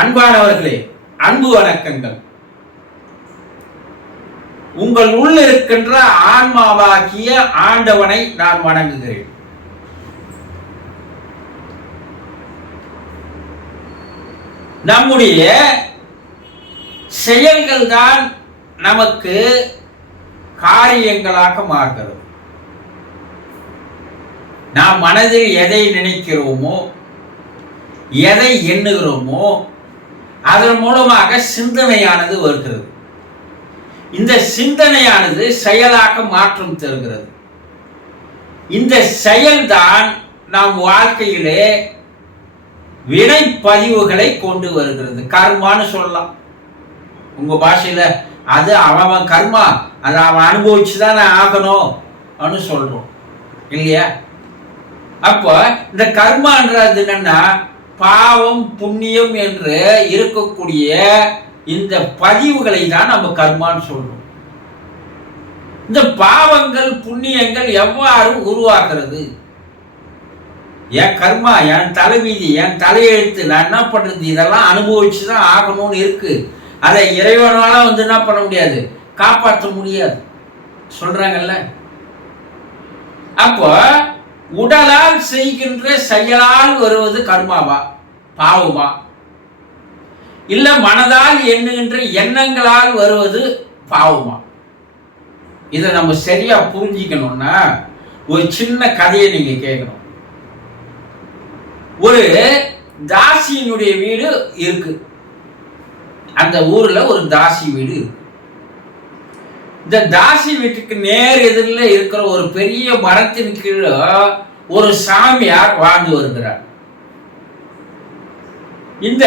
அன்பானவர்களே, அன்பு வணக்கங்கள். உங்கள் உள்ள இருக்கின்ற ஆன்மாவாகிய ஆண்டவனை நான் வணங்குகிறேன். நம்முடைய செயல்கள் தான் நமக்கு காரியங்களாக மாறுகிறது. நாம் மனதில் எதை நினைக்கிறோமோ, எதை எண்ணுகிறோமோ, அதன் மூலமாக சிந்தனையானது வருகிறது. இந்த சிந்தனையானது செயலாக மாற்றம் தருகிறது. இந்த செயல்தான் நாம் வாழ்க்கையிலே வினைப்பதிவுகளை கொண்டு வருகிறது. கர்மான்னு சொல்லலாம் உங்க பாஷையில. அது அவன் கர்மா, அதை அவன் அனுபவிச்சுதான் ஆகணும் அப்படின்னு சொல்றோம் இல்லையா? அப்போ இந்த கர்மான்றது என்னன்னா, பாவம் புண்ணியம் என்று இருக்கக்கூடிய இந்த பதிவுகளை தான் நம்ம கர்மான்னு சொல்றோம். இந்த பாவங்கள் புண்ணியங்கள் எவ்வாறு உருவாக்குறது? என் கர்மா, என் தலைவிதி, என் தலையெழுத்து, நான் என்ன பண்றது? இதெல்லாம் அனுபவிச்சுதான் ஆகணும்னு இருக்கு. அதை இறைவனால என்ன பண்ண முடியாது, காப்பாற்ற முடியாது சொல்றாங்கல்ல. அப்போ உடலால் செய்கின்ற செயலால் வருவது கர்மாவா, பாவமா? இல்ல மனதால் எண்ணுகின்ற எண்ணங்களால் வருவது பாவமா? இதை நம்ம சரியா புரிஞ்சிக்கணும்னா ஒரு சின்ன கதையை நீங்க கேட்கணும். ஒரு தாசியினுடைய வீடு இருக்கு. அந்த ஊர்ல ஒரு தாசி வீடு இருக்கு. இந்த தாசி வீட்டுக்கு நேர் எதிரில் இருக்கிற ஒரு பெரிய மரத்தின் கீழே ஒரு சாமியார் வாழ்ந்து வருகிறார். இந்த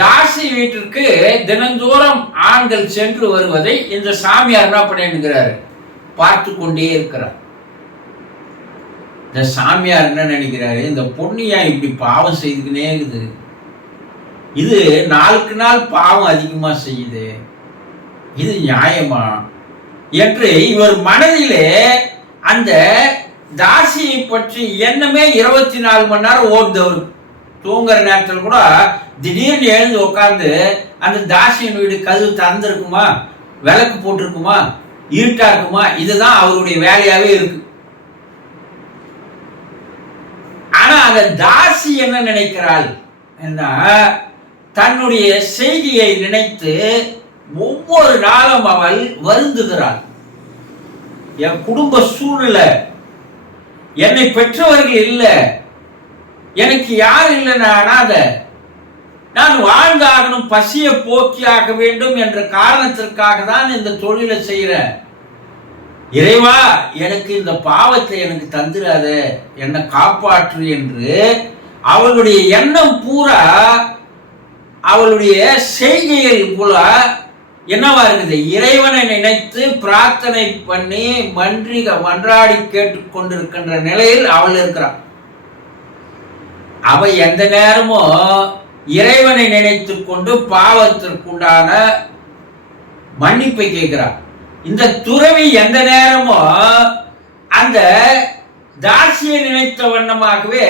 தாசி வீட்டிற்கு தினந்தோறும் ஆண்கள் சென்று வருவதை இந்த சாமியார் என்ன பண்ணிருக்கிறாரு, பார்த்து கொண்டே இருக்கிறார். இந்த சாமியார் என்ன நினைக்கிறாரு, இந்த பொண்ணியா இப்படி பாவம் செய்துக்கினே இருக்குது, இது நாளுக்கு நாள் பாவம் அதிகமா செய்யுது, இது நியாயமா என்று இவர் மனதிலே அந்த தாசியை பற்றி எண்ணமே 24 மணி நேரம் ஓடுதவர். தூங்குற நேரத்தில் கூட திடீர்னு எழுந்து உட்காந்து அந்த தாசியின் வீடு கதவு திறந்திருக்குமா, விளக்கு போட்டிருக்குமா, இருட்டா இருக்குமா, இதுதான் அவருடைய வேலையாவே இருக்கு. ஆனா அந்த தாசி என்ன நினைக்கிறாள், தன்னுடைய செய்தியை நினைத்து ஒவ்வொரு நாளும் அவள் வருந்துகிறாள். என் குடும்ப சூழ்நிலை, என்னை பெற்றவர்கள் இல்லை, எனக்கு யார் இல்லை, நான் வாழ்ந்தாகணும், பசியை போக்கியாக வேண்டும் என்ற காரணத்திற்காக தான் இந்த தொழிலை செய்கிறேன். இறைவா, எனக்கு இந்த பாவத்தை எனக்கு தந்துடாத, என்னை காப்பாற்று என்று அவளுடைய எண்ணம் பூரா அவளுடைய செய்கைகள் போல என்னவா இருக்குது, இறைவனை நினைத்து பிரார்த்தனை பண்ணி மன்றாடி கேட்டுக்கொண்டிருக்கின்ற நிலையில் அவள் இருக்கிறாள். அவ எந்த நேரமும் இறைவனை நினைத்து கொண்டு பாவத்திற்குண்டான மன்னிப்பை கேட்கிறாள். இந்த துறவி எந்த நேரமும் அந்த தாசியை நினைத்த வண்ணமாகவே,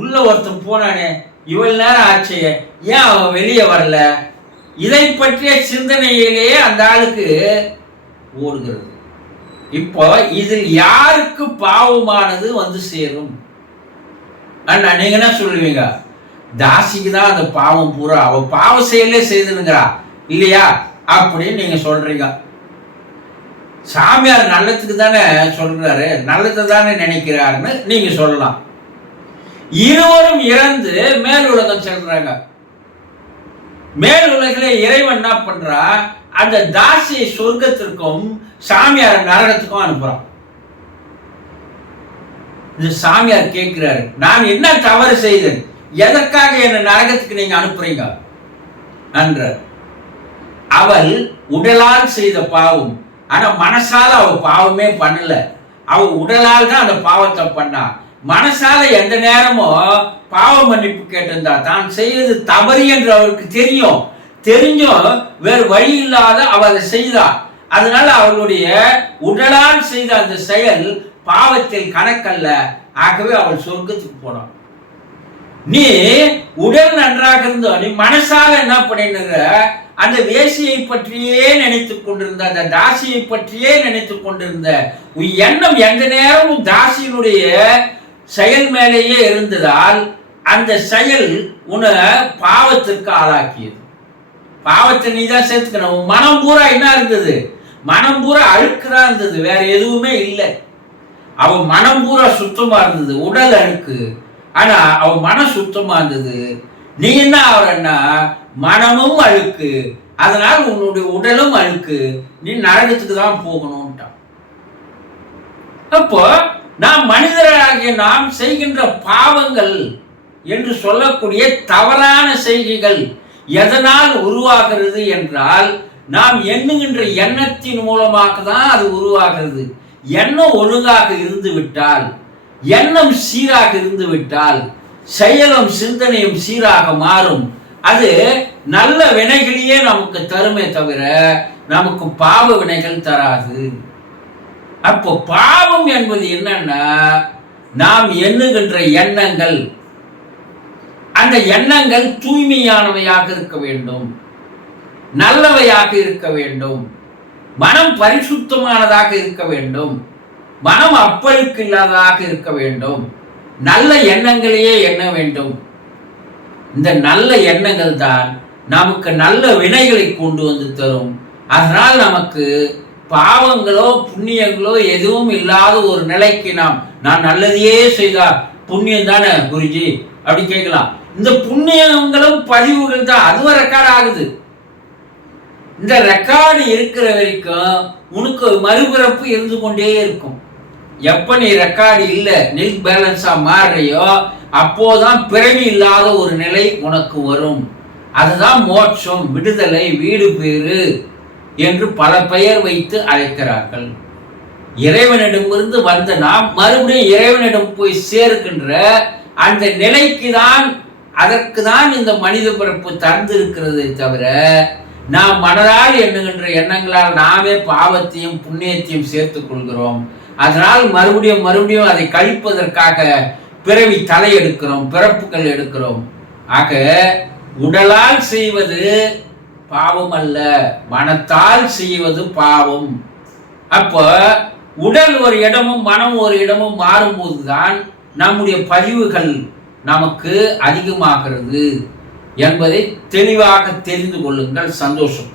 உள்ள ஒருத்தன் போனானே, இவ்வளவு நேரம் ஆச்சு, ஏன் அவன் வெளியே வரல, இதை பற்றிய சிந்தனையிலேயே அந்த ஆளுக்கு ஓடுகிறது. இப்போ இதில் யாருக்கு பாவமானது வந்து சேரும்? அண்ணா நீங்க என்ன சொல்லுவீங்க? தாசிக்கு தான் அந்த பாவம் பூரா, அவ பாவ செயலே செய்துனுங்கிறா இல்லையா அப்படின்னு நீங்க சொல்றீங்க. சாமியார் நல்லதுக்கு தானே சொல்றாரு, நல்லது தானே நினைக்கிறாருன்னு நீங்க சொல்லலாம். இருவரும் இறந்து மேல் உலகம் செல்றாங்க. மேல் உலகிலே இறைவன் என்ன பண்றா, அந்த தாசியை சொர்க்கத்திற்கும் சாமியார் நரகத்துக்கும் அனுப்புறான். இந்த சாமியார் கேட்கிறாரு, நான் என்ன தவறு செய்தேன், எதற்காக என்ன நரகத்துக்கு நீங்க அனுப்புறீங்க என்ற. அவள் உடலால் செய்த பாவம், ஆனா மனசால அவ பாவமே பண்ணல. அவ உடலால் தான் அந்த பாவத்தை பண்ணா. மனசால எந்த நேரமும் பாவ மன்னிப்பு கேட்டிருந்தா, தான் செய்வது தவறு என்று அவருக்கு தெரிஞ்சும் வேறு வழி இல்லாத அவள் அதை செய்தா. அதனால அவளுடைய உடலால் செய்த அந்த செயல் பாவத்தில் கணக்கல்ல. ஆகவே அவள் சொர்க்கத்துக்கு போனாள். நீ உடல் நன்றாக இருந்தோ நீ மனசால என்ன பண்ணிருந்த அந்த வேசியை பற்றியே நினைத்துக் கொண்டிருந்த அந்த தாசியை பற்றியே நினைத்துக் கொண்டிருந்த உன் எண்ணம் எந்த நேரமும் தாசியினுடைய செயல் மேலேயே இருந்ததால் அந்த செயல் உன்னை பாவத்திற்கு ஆளாக்கியது. பாவத்தை நீ தான் சேர்த்துக்கணும். உன் மனம் பூரா என்ன இருந்தது? மனம் பூரா அழுக்குதான் இருந்தது, வேற எதுவுமே இல்லை. அவன் மனம் பூரா சுத்தமா இருந்தது, உடல் அழுக்கு. ஆனா அவன் மனம் சுத்தமா இருந்தது. நீ என்ன ஆவறன்னா மனமும் அழுக்கு, அதனால் உன்னுடைய உடலும் அழுக்கு, நீ நரகத்துக்கு தான் போகணும்ட்டான். அப்போ நாம் மனிதராகிய நாம் செய்கின்ற பாவங்கள் என்று சொல்லக்கூடிய தவறான செய்கைகள் எதனால் உருவாகிறது என்றால் நாம் எண்ணுகின்ற எண்ணத்தின் மூலமாக தான் அது உருவாகிறது. எண்ணம் ஒழுங்காக இருந்து விட்டால், எண்ணம் சீராக இருந்து விட்டால், செயலும் சிந்தனையும் சீராக மாறும். அது நல்ல வினைகளையே நமக்கு தருமே தவிர நமக்கு பாவ வினைகள் தராது. அப்போ பாவம் என்பது என்னன்னா நாம் எண்ணுகின்ற எண்ணங்கள், அந்த எண்ணங்கள் தூய்மையானவையாக இருக்க வேண்டும், நல்லவையாக இருக்க வேண்டும், மனம் பரிசுத்தமானதாக இருக்க வேண்டும், மனம் அப்பழுக்கு இல்லாததாக இருக்க வேண்டும், நல்ல எண்ணங்களையே எண்ண வேண்டும். இந்த நல்ல எண்ணங்கள் தான் நமக்கு நல்ல வினைகளை கொண்டு வந்து தரும். அதனால் நமக்கு பாவங்களோ புண்ணியங்களோ எதுவும் இல்லாத ஒரு நிலைக்கு நான் நல்லதையே செய்தா புண்ணியம் தானே குருஜி அப்படி கேட்கலாம். இந்த புண்ணியங்களும் பதிவுகள் தான், அதுவும் ரெக்கார்ட் ஆகுது. இந்த ரெக்கார்டு இருக்கிற வரைக்கும் உனக்கு மறுபிறப்பு இருந்து கொண்டே இருக்கும். எப்ப நீ ரெக்கார்டு இல்லை நில் பேலன்ஸா மாறுறையோ அப்போதான் பிறவி இல்லாத ஒரு நிலை உனக்கு வரும். அதுதான் மோட்சம், விடுதலை, வீடு பேறு என்று பல பெயர் வைத்து அழைக்கிறார்கள். இறைவனிடமிருந்து வந்த நாம் மறுபடியும் இறைவனிடம் போய் சேர்க்கின்ற அந்த நிலைக்கு தான், அதற்கு தான் இந்த மனித பிறப்பு தந்திருக்கிறதை தவிர நாம் மனதால் எண்ணுகின்ற எண்ணங்களால் நாமே பாவத்தையும் புண்ணியத்தையும் சேர்த்துக் கொள்கிறோம். அதனால் மறுபடியும் அதை கழிப்பதற்காக பிறவி தலை எடுக்கிறோம், பிறப்புகள் எடுக்கிறோம். ஆக உடலால் செய்வது பாவம் அல்ல, மனத்தால் செய்வது பாவம். அப்போ உடல் ஒரு இடமும் மனம் ஒரு இடமும் மாறும்போதுதான் நம்முடைய பதிவுகள் நமக்கு அதிகமாகிறது என்பதை தெளிவாக தெரிந்து கொள்ளுங்கள். சந்தோஷம்.